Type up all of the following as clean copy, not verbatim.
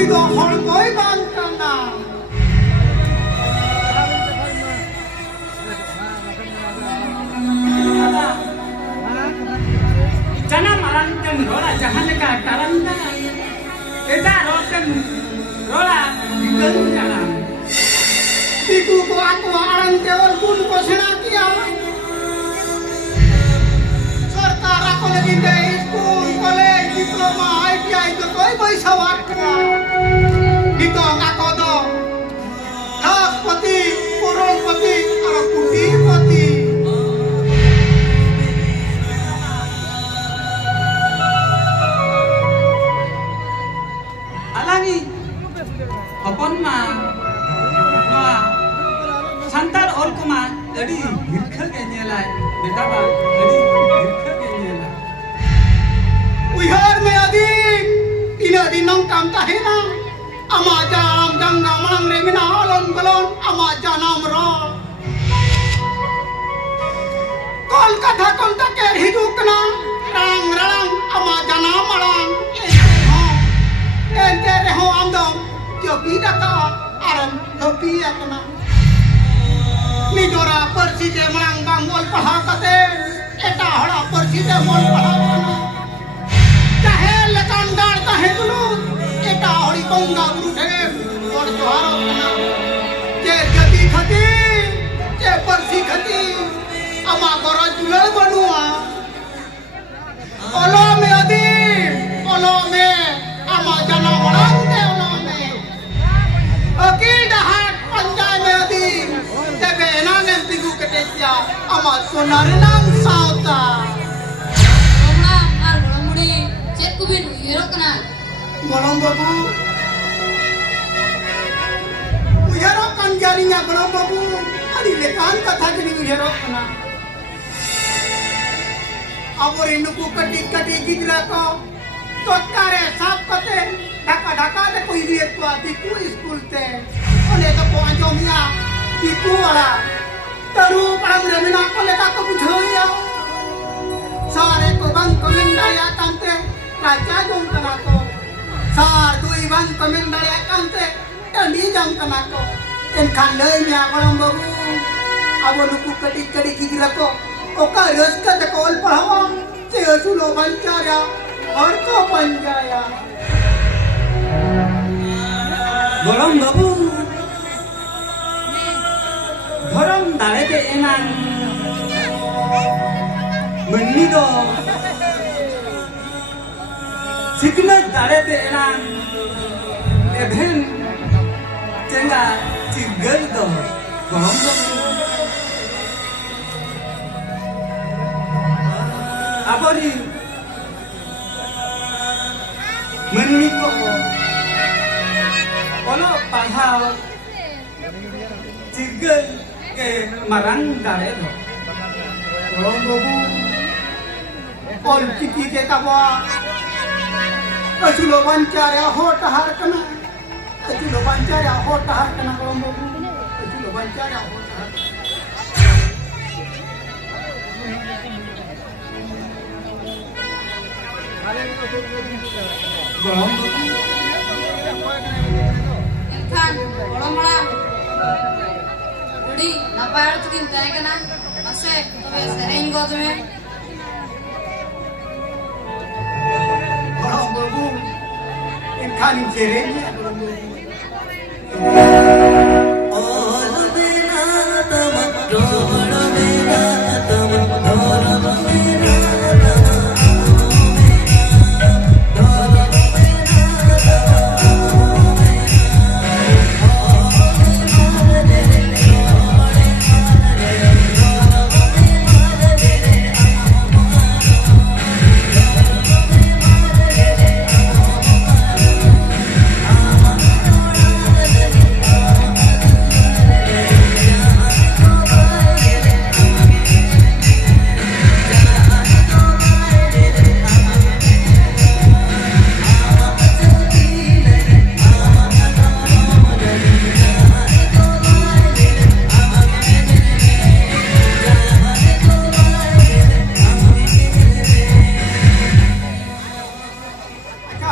ᱩᱱᱤ ᱫᱚ ᱦᱚᱲ ᱫᱚᱭ ᱵᱟᱝ ᱠᱟᱱᱟ janam alang tem rola jahan leka karanda eta rotem rola digeun jalan itu ko aku alang tewal pun ko sena kiya सरकार को लगी दे स्कूल कॉलेज डिप्लोमा आईटीआई तो कोई पैसा वाटना नितो ngako do lakpati करोड़पति और कोटिपति alani hopon ma noa santar ol kuma adi hirkha ge nyelai beta ba adi hirkha ge nyelai उइहर में अधिक ina dinong kam tahina ama jam dang namang remina alon balon ama janam ro kolkata konta ke hidukna rang rang ama janam marang ente reho amdom jobi daka aram hobi akna nijora persi te marang bangol paha kate eta hora persi te mol paha kana चाहे लकांडार चाहे तुलु एटा हरि गंगा गुरुदेव और द्वारो कना जे जति खती जे परसी खती अमा गोरा जुलल बनुआ ओलो में अदी ओलो में अमा जना वरंग दे ओलो में अकील दहाट पंजाय में अदी तबे एनाने तिगु कटेच्या अमा सोनारनांग सावता cek kubin uyero kena Golong babu uyero kan jarinya golong babu adi lekan katha jini uyero kana abore nuku kati kati gidra ko totare sap kate dhaka dhaka de koi diye to diku school te ole to pojomia diku wala taru padam remina ko leta ko bujhoya sare ko bang komendaya tante raja jong kanako sar dui ban komendaya tante tani jong kanako enkan leuy nya golong babu abo nuku kadi kadi gidra ko oka raska de kol pahawa te sulo bancara har ko panjaya golong babu dhorom dare te enan menni do siknat dare te enan eben tenga tigel do golong babu abori menni ko ono pahal tigel ke marang dare do golong babu ol kiki ke tawa asulo bancara hot har kana asulo bancara hot har kana golong babu asulo bancara hot har golong babu kan golong malam jadi napa harus tukin tanya kena masih tapi sering gua tuh golong babu ikan jerenya golong babu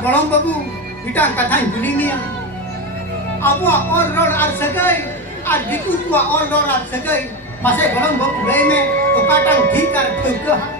golong babu Mitang katain bulinya. Abua all road ar sagai, ar diku tua all road ar sagai. Masih belum bawa beme, kepatang dikar tuh